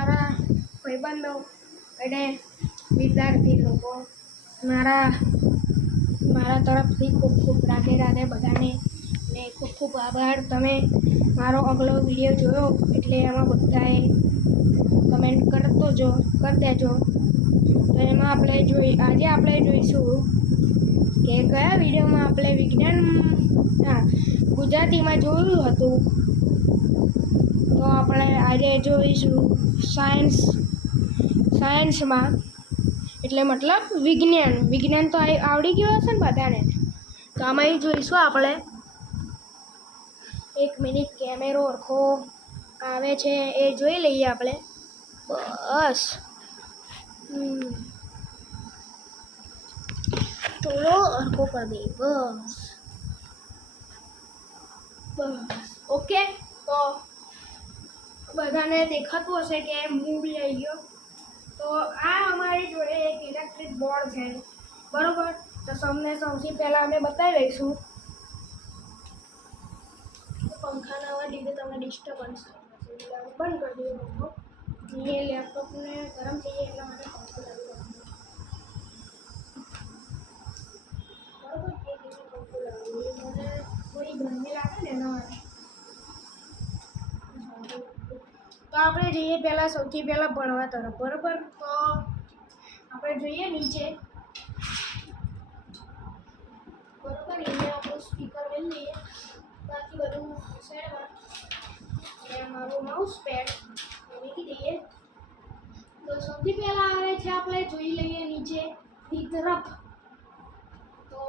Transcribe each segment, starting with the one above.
મારા ભાઈબંધો અને વિદ્યાર્થી લોકો મારા તરફથી ખૂબ ખૂબ રાધે રાધે બધાને ને ખૂબ ખૂબ આભાર. તમે મારો અગલો વિડીયો જોયો એટલે એમાં બધાએ કમેન્ટ કરી દેજો. તો એમાં આજે આપણે જોઈશું કે કયા વિડીયોમાં આપણે વિજ્ઞાન ગુજરાતીમાં જોયું હતું. તો આપણે આજે જોઈશું સાયન્સમાં એટલે મતલબ વિજ્ઞાન તો આવડી ગયું હશે ને બધાને. તો આમાં જોઈશું આપણે. 1 મિનિટ કેમેરો આખો આવે છે એ જોઈ લઈએ આપણે. બસ થોડો આખો કરી દઈએ બસ. ઓકે. તો બધાને દેખાતું હશે કે મૂવી આવી ગયો. તો આ અમારી જોડે એક ઇલેક્ટ્રિક બોર્ડ છે, બરોબર. તો તમને સૌથી પહેલાં અમે બતાવી દઈશું. પંખાના અવાજ લીધે તમને ડિસ્ટર્બન્સ થાય છે, બંધ કરી દઈએ પંખો. એ લેપટોપને ગરમ થઈ જાય એટલા માટે પંખો ચાલુ રાખીએ, બરોબર. એ રીતે પંખો લાવીએ, મને થોડી ગરમી લાગે ને એના માટે. તો આપણે જઈએ સૌથી પહેલાં ભણવા તરફ, બરોબર. તો આપણે જોઈએ નીચે, બરોબર. અહીંયા આપણું સ્પીકર લઈ લઈએ, બાકી બધું સાઈડમાં. અને મારું માઉસ પેડ મૂકી દઈએ. તો સૌથી પહેલાં આવે છે, આપણે જોઈ લઈએ નીચેની તરફ. તો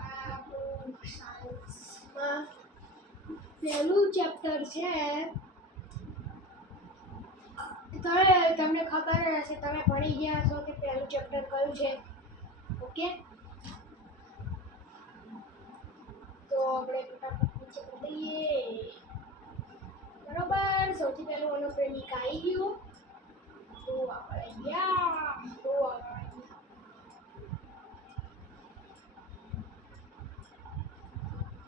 આ આપણું સાયન્સમાં પહેલું ચેપ્ટર છે. તમને ખબર હશે, તમે ભણી ગયા છો કે પહેલું ચેપ્ટર કયું છે. ઓકે. તો આપણે ફટાફટ નીચે દઈએ, બરોબર. સૌથી પહેલું અનુપ્રેમિક આવી ગયું. તો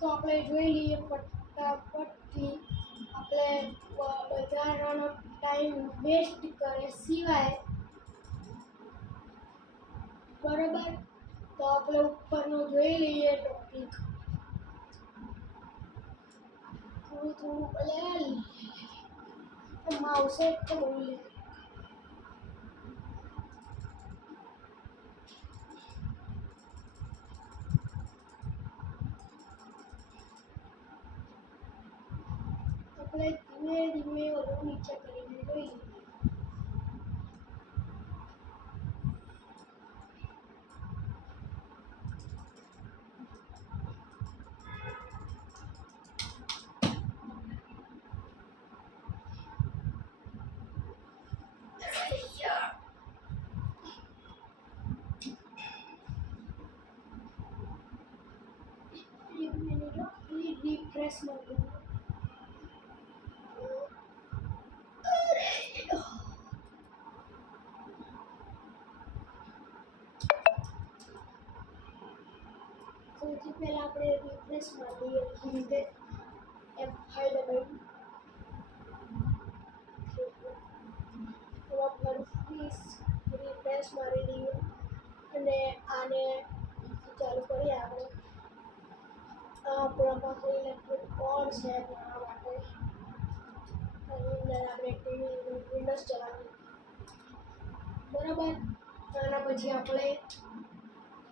આપણે જોઈ લઈએ ફટાફટથી. આપણે બધાનો ટાઈમ વેસ્ટ કરે સિવાય, બરોબર. તો આપણે ઉપરનો જોઈ લઈએ ટોપિક. થોડું માઉસ તો બોલી લે. આપણે ધીમે ધીમે વધુ નીચે કરીને જોઈએ. રિફ્રેશ મળતું. સૌથી પહેલાં આપણે રિફ્રેશ મારી રીતે F5 દબાવી રિફ્રેશ મારી દઈએ અને આને ચાલુ કરીએ આપણે. આપણા પાસે ઇલેક્ટ્રિક બોર્ડ છે ભણવા માટે. એની અંદર આપણે વિન્ડોઝ ચલાવીએ, બરાબર. આના પછી આપણે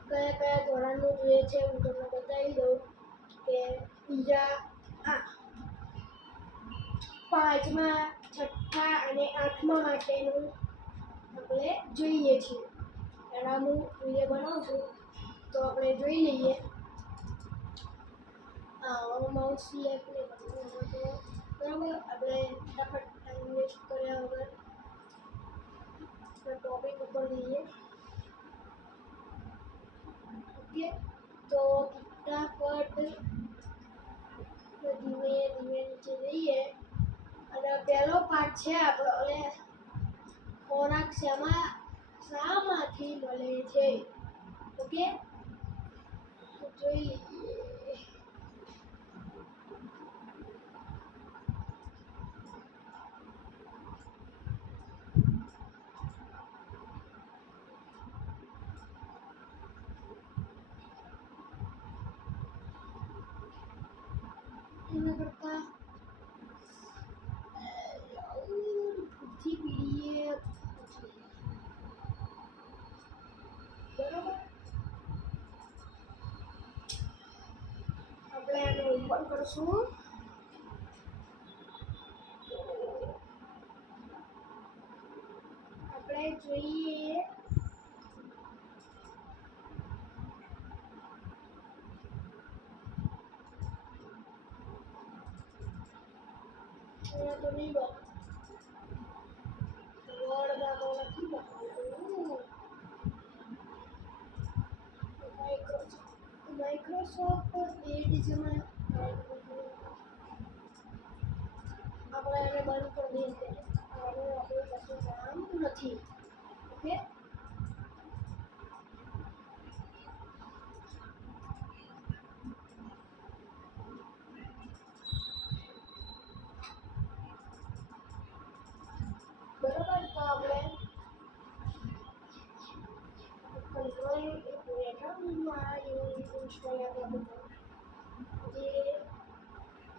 કયા ધોરણનું જોઈએ છે હું તમને બતાવી દઉં કે બીજા 5મા, 6ઠ્ઠા અને 8મા માટેનું આપણે જોઈએ છીએ. એના હું વિડીયો બનાવું છું, તો આપણે જોઈ લઈએ. માઉસ સિલેક્ટ નહીં કરવું, બરાબર. આપણે ફટાફટ ટાઈમ વેસ્ટ કર્યા વગર ટોપિક ઉપર જઈએ. ઓકે. તો ફટાફટ ધીમે ધીમે નીચે જઈએ. અને પહેલો પાઠ છે આપણો, ખોરાક શામાંથી મળે છે. ઓકે. જોઈ લઈએ. જોઈએ તો નહીં વર્ડમાં તો નથી બતાવતું માઇક્રોસોફ્ટ એડમાં આપણે એને બંધ કરી દઈએ આનું આપણું કશું કામ નથી ઓકે બરાબર તો આપણે કંટ્રોલ રેટરમાં ઇન્સ્ટોલ આપણે જે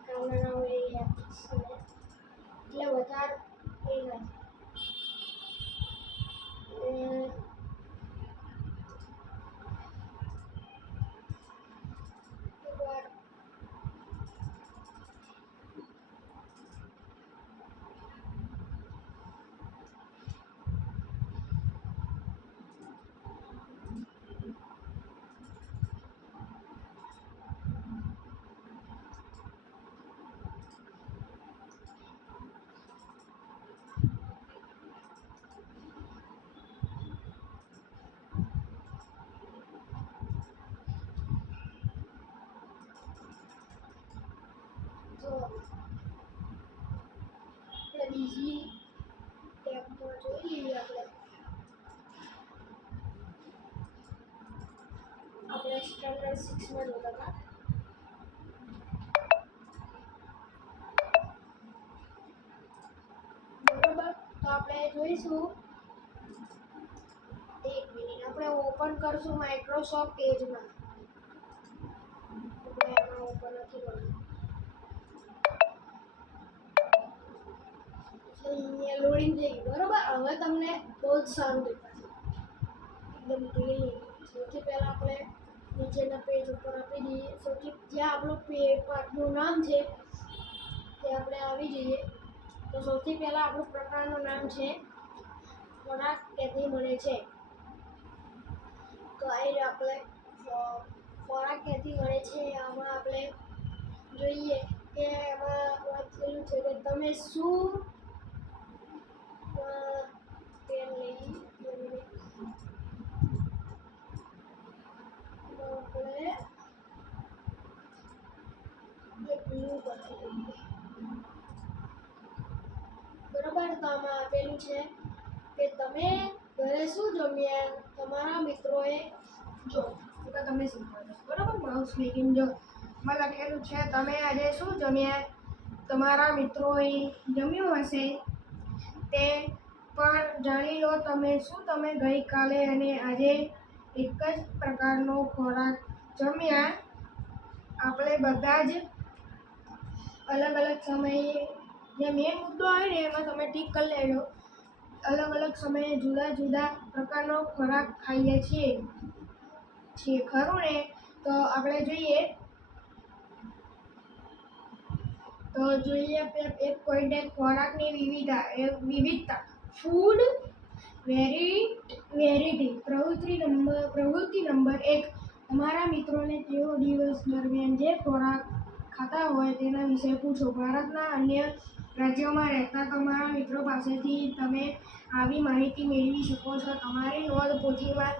કામના હોય એ એપ્સ એટલે વધારે એ નથી તો આપણે બીજી ટેબમાં જોઈ લઈએ આપણે સ્ટાન્ડર્ડ 6માં જોતા હતા બરાબર તો આપણે જોઈશું એક મિનિટ આપણે ઓપન કરશું માઇક્રોસોફ્ટ એજમાં આપણે એમાં ઓપન નથી કરવું અહીંયા લોડિંગ થઈ ગયું બરાબર હવે તમને બહુ જ સારું દેખાશે એકદમ ક્લીન સૌથી પહેલાં આપણે નીચેના પેજ ઉપર આપી દઈએ સૌથી જ્યાં આપણું પાર્ટનું નામ છે તે આપણે આવી જઈએ તો સૌથી પહેલાં આપણું પ્રકારનું નામ છે ખોરાક ક્યાંથી મળે છે તો એ આપણે ખોરાક ક્યાંથી મળે છે આમાં આપણે જોઈએ કે એમાં વાંચેલું છે કે તમે શું પેન લઈ બરાબર તો આમાં આપેલું છે કે તમે ઘરે શું જમ્યા તમારા મિત્રોએ જો તો તમે શીખવાડો બરાબર માઉસ મેકિંગ જો માં લખેલું છે તમે આજે શું જમ્યા તમારા મિત્રોએ જમ્યું હશે તે પણ જાણી લો તમે ગઈકાલે અને આજે એક જ પ્રકારનો ખોરાક જમ્યા આપણે બધા જ અલગ અલગ સમયે જે મેન મુદ્દો હોય ને એમાં તમે ટીક કરી લેજો અલગ અલગ સમયે જુદા જુદા પ્રકારનો ખોરાક ખાઈએ છીએ ખરું ને તો આપણે જોઈએ એક પોઈન્ટ ખોરાકની વિવિધતા ફૂડ વેરાયટી પ્રવૃત્તિ નંબર 1 તમારા મિત્રોને તેઓ દિવસ દરમિયાન જે ખોરાક ખાતા હોય તેના વિશે પૂછો ભારતના અન્ય રાજ્યોમાં રહેતા તમારા મિત્રો પાસેથી તમે આવી માહિતી મેળવી શકો છો તમારી નોંધ પોથીમાં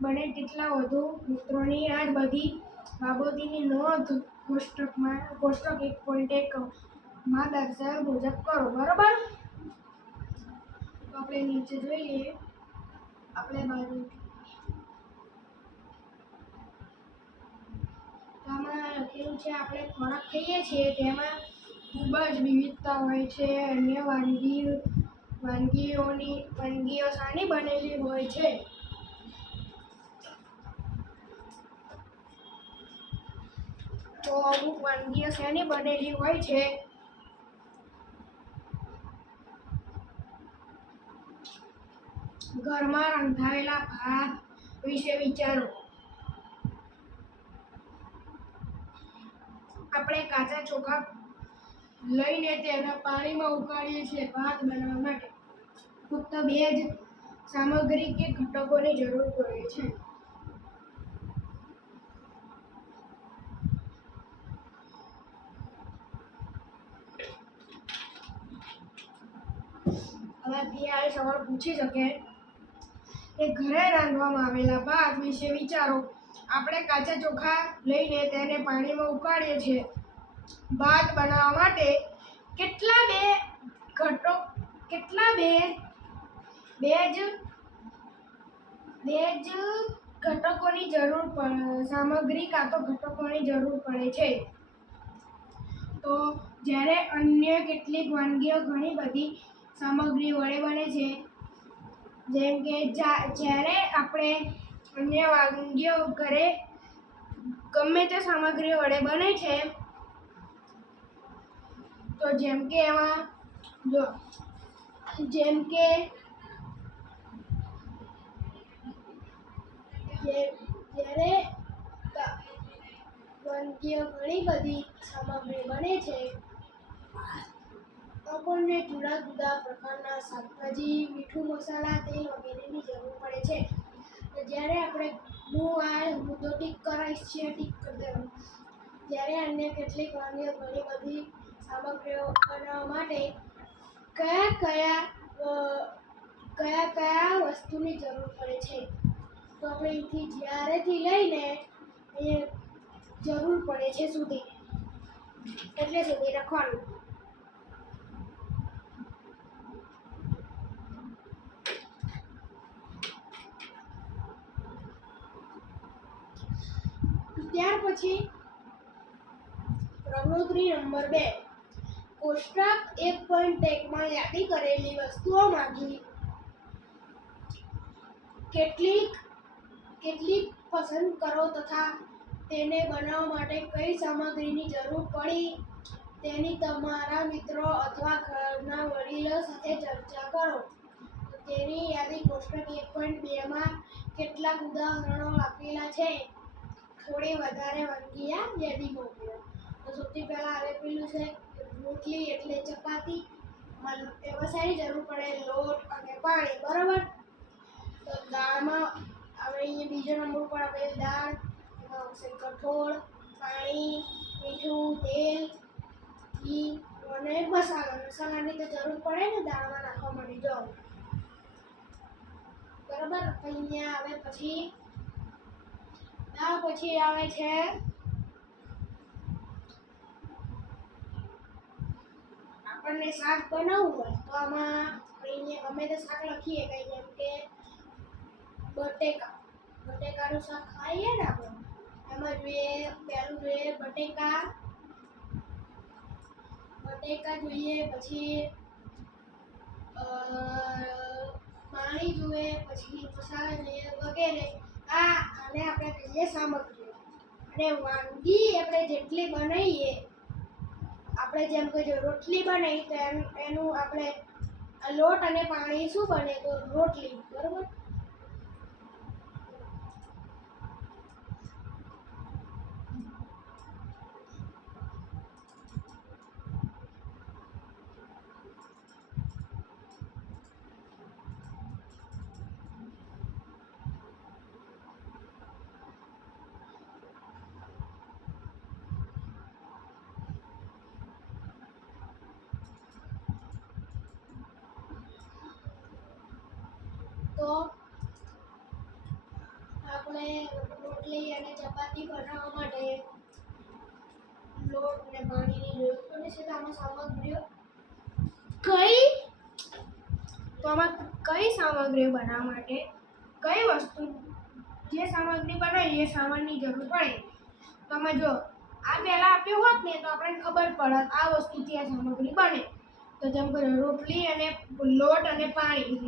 બને તેટલા વધુ મિત્રોની આ બધી બાબતોની નોંધ કોષ્ટક 1.1 માં દર્શાવેલ મુજબ કરો બરાબર તો આપણે નીચે જોઈએ આપણે બાજુ આમાં લખેલું છે આપણે ખોરાક ખાઈએ છીએ તેમાં ખૂબ જ વિવિધતા હોય છે અન્ય વાનગીઓ શાની બનેલી હોય છે તો અમુક વાનગીઓ શાની બનેલી હોય છે ઘરમાં રંધાયેલા ભાત વિશે વિચારો આપણે કાચા ચોખા લઈને તેને પાણીમાં ઉકાળીએ છીએ ભાત બનાવવા માટે ફક્ત બે જ સામગ્રી કે ઘટકોની જરૂર પડે છે. હવે આ સવાલ પૂછી શકે કે ઘરે રાંધવામાં આવેલા ભાત વિશે વિચારો. આપણે કાચા ચોખા લઈને તેને પાણીમાં ઉકાળીએ છીએ. ભાત બનાવવા માટે કેટલા બે જ ઘટકોની જરૂર સામગ્રી કાં તો ઘટકોની જરૂર પડે છે. તો જ્યારે અન્ય કેટલીક વાનગીઓ ઘણી બધી સામગ્રી વડે બને છે, જેમ કે જ્યારે આપણે અન્ય વાનગીઓ ઘરે ગમે તે સામગ્રી વડે બને છે, તો જેમ કે એમાં જ્યારે વાનગીઓ ઘણી બધી સામગ્રી બને છે, આપણને જુદા જુદા પ્રકારના શાકભાજી, મીઠું, મસાલા, તેલ વગેરેની જરૂર પડે છે. તો જ્યારે હું આ મુદ્દો ટીક કરાવીશ છે, ટીક કરી દેવાનું. જ્યારે અન્ય કેટલીક વાનગીઓ ઘણી બધી સામગ્રીઓ બનાવવા માટે કયા વસ્તુની જરૂર પડે છે? તો આપણે અહીંથી જ્યારેથી લઈને જરૂર પડે છે સુધી લખવાનું. ત્યાર પછી પ્રવૃત્તિ નંબર 2, કોષ્ટક 1.1 યાદી કરેલી વસ્તુઓમાંથી કેટલીક પસંદ કરો તથા તેને બનાવવા માટે કઈ સામગ્રીની જરૂર પડી તેની તમારા મિત્રો અથવા ઘરના વડીલો સાથે ચર્ચા કરો. તેની યાદી કોષ્ટક 1.2 કેટલાક ઉદાહરણો આપેલા છે. થોડી વધારે વાનગી યાદીમાં ઉમેરો. તો સૌથી પહેલા પેલું છે રોટલી એટલે ચપાતી. એમાં શાની જરૂર પડે? લોટ અને પાણી, બરોબર. તો દાળમાં અહીંયા બીજો નંબર પર આપેલ દાળ, એમાં આવશે કઠોળ, પાણી, મીઠું, તેલ, ઘી અને મસાલાની તો જરૂર પડે ને દાળમાં નાખવા માટે. જો બરોબર. અહીંયા આવે પછી આવે છે આપણને શાક બનાવવું હોય તો આમાં અહીંયા ગમે તે શાક લખીએ, કઈ જેમ કે બટેકાનું શાક ખાઈએ ને આપણે, એમાં પહેલું જોઈએ બટેકા જોઈએ, પછી પાણી જોઈએ, પછી મસાલા જોઈએ વગેરે. આને આપણે કહીએ સામગ્રી. અને વાનગી આપણે જેટલી બનાવીએ, આપણે જેમ કે જો રોટલી બનાવી તો એનું આપણે લોટ અને પાણી શું બને? તો રોટલી, બરોબર. તો આપણે રોટલી અને ચપાતી બનાવવા માટે લોટ અને પાણીની જરૂર પડે છે. તો આમાં સામગ્રીઓ કઈ સામગ્રીઓ બનાવવા માટે કઈ વસ્તુ જે સામગ્રી બનાવી એ સામાનની જરૂર પડે. તો આમાં જો આ પહેલા આપ્યું હોત ને તો આપણને ખબર પડત આ વસ્તુથી આ સામગ્રી બને. તો જેમ કે રોટલી અને લોટ અને પાણી,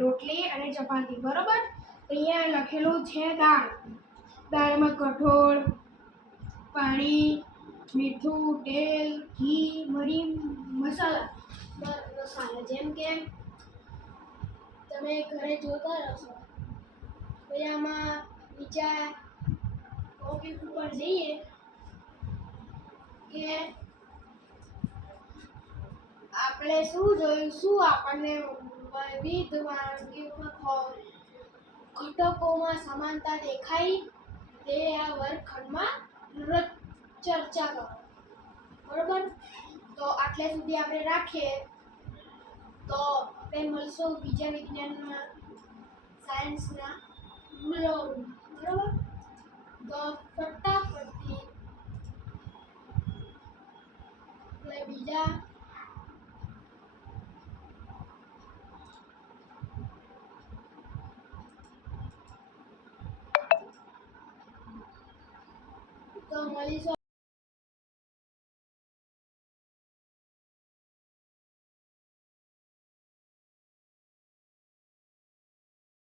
રોટલી અને ચપાતી, બરોબર. અહીંયા લખેલું છે દાળમાં કઠોળ, પાણી, મીઠું, તેલ, ઘી, મરી, મસાલા. જેમ કે તમે ઘરે જોતા રહેશો, પછી આમાં બીજા ટોપિક ઉપર જઈએ કે આપણે શું જોયું, શું આપણને વિવિધ વાનગીઓમાં ઘટકોમાં સમાનતા દેખાઈ તે આ વર્ગખંડમાં ચર્ચા કરો. બરોબર, તો આટલે સુધી આપણે રાખીએ. તો આપણે મળશું બીજા વિજ્ઞાનમાં, સાયન્સના બ્લોગમાં. બરોબર, તો ફટાફટથી આપણે બીજા તો મળીશું.